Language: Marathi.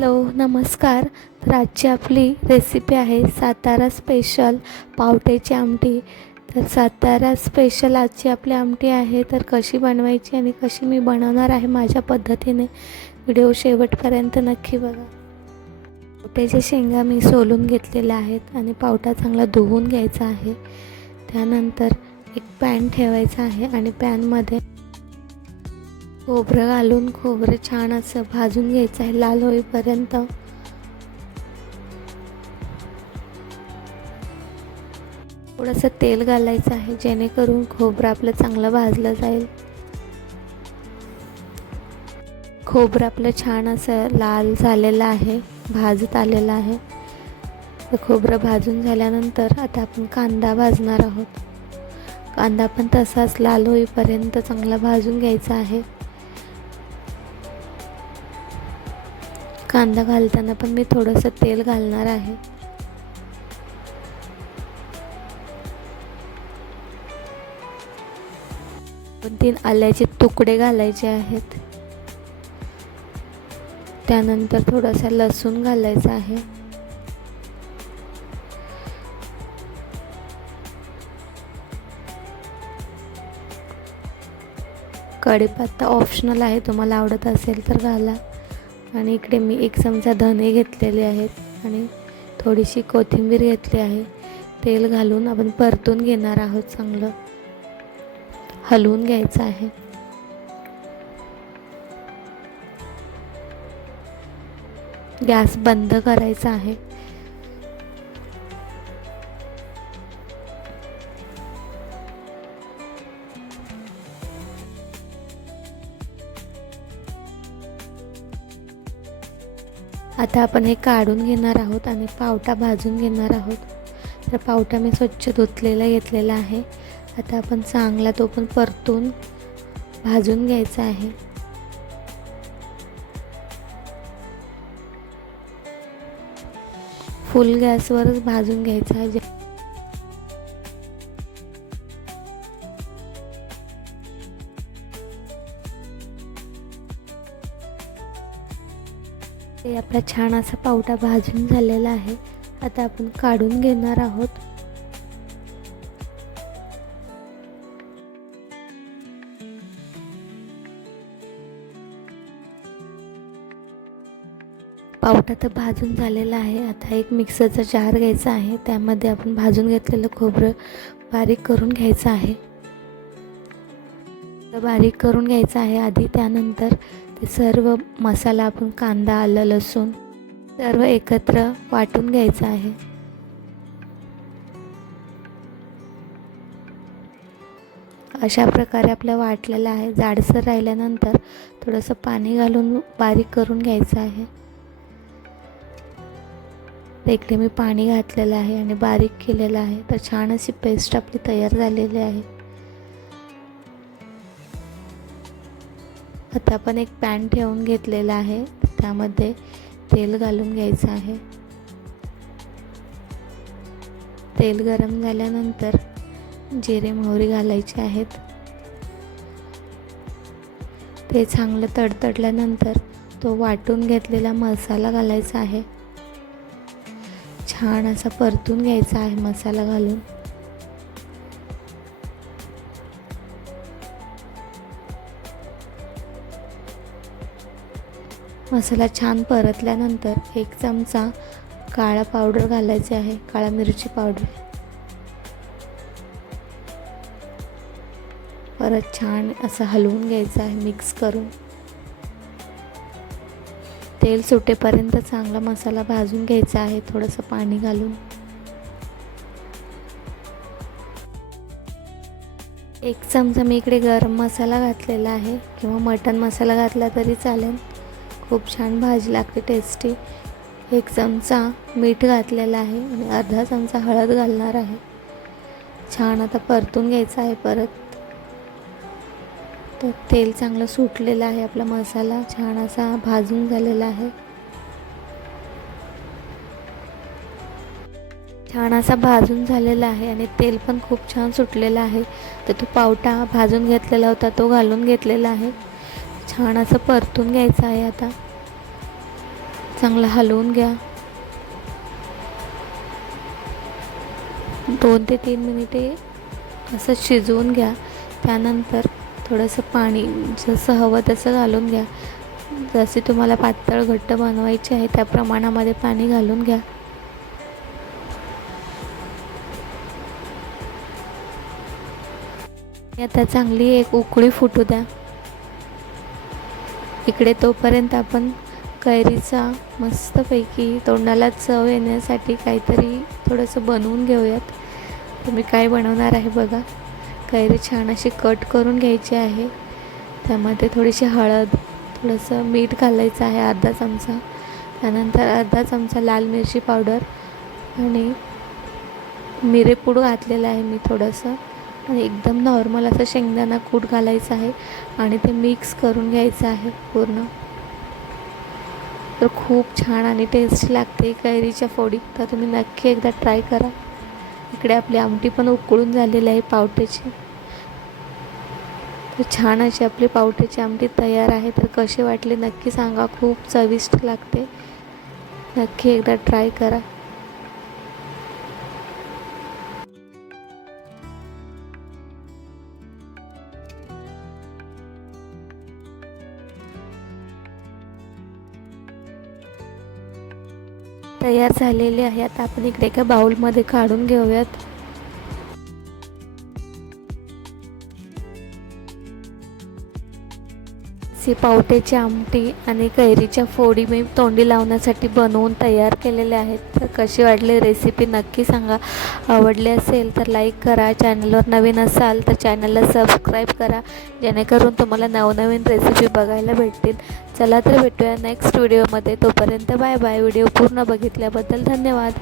हॅलो नमस्कार. तर आजची आपली रेसिपी आहे सातारा स्पेशल पावट्याची आमटी. तर सातारा स्पेशल आजची आपली आमटी आहे. तर कशी बनवायची आणि कशी मी बनवणार आहे माझ्या पद्धतीने, व्हिडिओ शेवटपर्यंत नक्की बघा. पावट्याच्या शेंगा मी सोलून घेतलेल्या आहेत आणि पावटा चांगला धुवून घ्यायचा आहे. त्यानंतर एक पॅन ठेवायचा आहे आणि पॅनमध्ये खोबरं घालून खोबरं छान असं भाजून घ्यायचं आहे लाल होईपर्यंत. थोडंसं तेल घालायचं आहे जेणेकरून खोबरं आपलं चांगलं भाजलं जाईल. खोबरं आपलं छान असं लाल झालेलं आहे, भाजत आलेलं आहे. तर खोबरं भाजून झाल्यानंतर आता आपण कांदा भाजणार आहोत. कांदा पण तसाच लाल होईपर्यंत चांगला भाजून घ्यायचा आहे. कांदा घालताना पण मी थोडंसं तेल घालणार आहे. पण 3 आल्याचे तुकडे घालायचे आहेत. त्यानंतर थोडासा लसूण घालायचा आहे. कढीपत्ता ऑप्शनल आहे, तुम्हाला आवडत असेल तर घाला. आणि इकडे मी 1 चमचा धने घेतलेले आहेत आणि थोडीशी कोथिंबीर घेतली आहे. तेल घालून आपण परतून घेणार आहोत, चांगलं हलवून घ्यायचं आहे. गॅस बंद करायचा आहे. आता आपण हे काढून घेणार आहोत आणि पावटा भाजून घेणार आहोत. तर पावटा मी स्वच्छ धुतलेला घेतलेला आहे. आता आपण चांगला तो पण परतून भाजून घ्यायचा आहे. फुल गॅसवरच भाजून घ्यायचा आहे. ते आपला छान असा पावटा भाजून झालेला आहे. आता आपण काढून घेणार आहोत. पावटा तर भाजून झालेला आहे. आता एक मिक्सरचा जार घ्यायचा आहे. त्यामध्ये आपण भाजून घेतलेलं खोबरं बारीक करून घ्यायचं आहे. बारीक करून घ्यायचं आहे आधी. त्यानंतर ते सर्व मसाला आपण कांदा, आलं, लसूण सर्व एकत्र वाटून घ्यायचं आहे. अशा प्रकारे आपलं वाटलेलं आहे. जाडसर राहिल्यानंतर थोडंसं पाणी घालून बारीक करून घ्यायचं आहे. इकडे मी पाणी घातलेलं आहे आणि बारीक केलेलं आहे. तर छान अशी पेस्ट आपली तयार झालेली आहे. आता आपण एक पॅन ठेवून घेतलेला आहे. त्यामध्ये तेल घालून घ्यायचं आहे. तेल गरम झाल्यानंतर जिरे मोहरी घालायचे आहेत. ते चांगलं तडतडल्यानंतर तो वाटून घेतलेला मसाला घालायचा आहे. छान असा परतून घ्यायचा आहे मसाला घालून. मसाला छान परतल्यानंतर 1 चमचा काळा पावडर घालायचे आहे, काळा मिरची पावडर. परत छान असं हलवून घ्यायचं आहे मिक्स करून. तेल सुटेपर्यंत चांगला मसाला भाजून घ्यायचा आहे थोडंसं पाणी घालून. 1 चमचा मी इकडे गरम मसाला घातलेला आहे किंवा मटन मसाला घातला तरी चालेल. खूप छान भाजी लागते, टेस्टी. 1 चमचा मीठ घातलेलं आहे आणि अर्धा चमचा हळद घालणार आहे. छान आता परतून घ्यायचं आहे परत. तर तेल चांगलं सुटलेलं आहे. आपला मसाला छान असा भाजून झालेला आहे. छान असा भाजून झालेला आहे आणि तेल पण खूप छान सुटलेलं आहे. तर तो पावटा भाजून घेतलेला होता तो घालून घेतलेला आहे. छान असं परतून घ्यायचं आहे. आता चांगलं हलवून घ्या. 2 ते 3 मिनिटे असं शिजवून घ्या. त्यानंतर थोडंसं पाणी जसं हवं तसं घालून घ्या. जसे तुम्हाला पातळ घट्ट बनवायचे आहे त्या प्रमाणामध्ये पाणी घालून घ्या. आता चांगली एक उकळी फुटू द्या. इकडे तोपर्यंत आपण कैरीचा मस्तपैकी तोंडाला चव येण्यासाठी काहीतरी थोडंसं बनवून घेऊयात. तर मी काय बनवणार आहे बघा. कैरी छान अशी कट करून घ्यायची आहे. त्यामध्ये थोडीशी हळद, थोडंसं मीठ घालायचं आहे, अर्धा चमचा. त्यानंतर अर्धा चमचा लाल मिरची पावडर आणि मिरेपूड घातलेलं आहे मी थोडंसं. आणि एकदम नॉर्मल असं शेंगदाणा कूट घालायचं आहे आणि ते मिक्स करून घ्यायचं आहे पूर्ण. तर खूप छान आणि टेस्टी लागते कैरीच्या फोडी. तर तुम्ही नक्की एकदा ट्राय करा. इकडे आपली आमटी पण उकळून झालेली आहे पावट्याची. तर छान अशी आपली पावट्याची आमटी तयार आहे. तर कशी वाटली नक्की सांगा. खूप चविष्ट लागते. नक्की एकदा ट्राय करा. तयार झालेली आहे. आता आपण इकडे एका बाउलमध्ये काढून घेऊयात. पावट्याची आमटी आणि कैरीच्या फोडी मी तोंडी लावण्यासाठी बनवून तयार केलेले आहेत. तर कशी वाटली रेसिपी नक्की सांगा. आवडली असेल तर लाईक करा. चॅनलवर नवीन असाल तर चॅनलला सबस्क्राईब करा, जेणेकरून तुम्हाला नवनवीन रेसिपी बघायला भेटतील. चला तर भेटूया नेक्स्ट व्हिडिओमध्ये. तोपर्यंत बाय बाय. व्हिडिओ पूर्ण बघितल्याबद्दल धन्यवाद.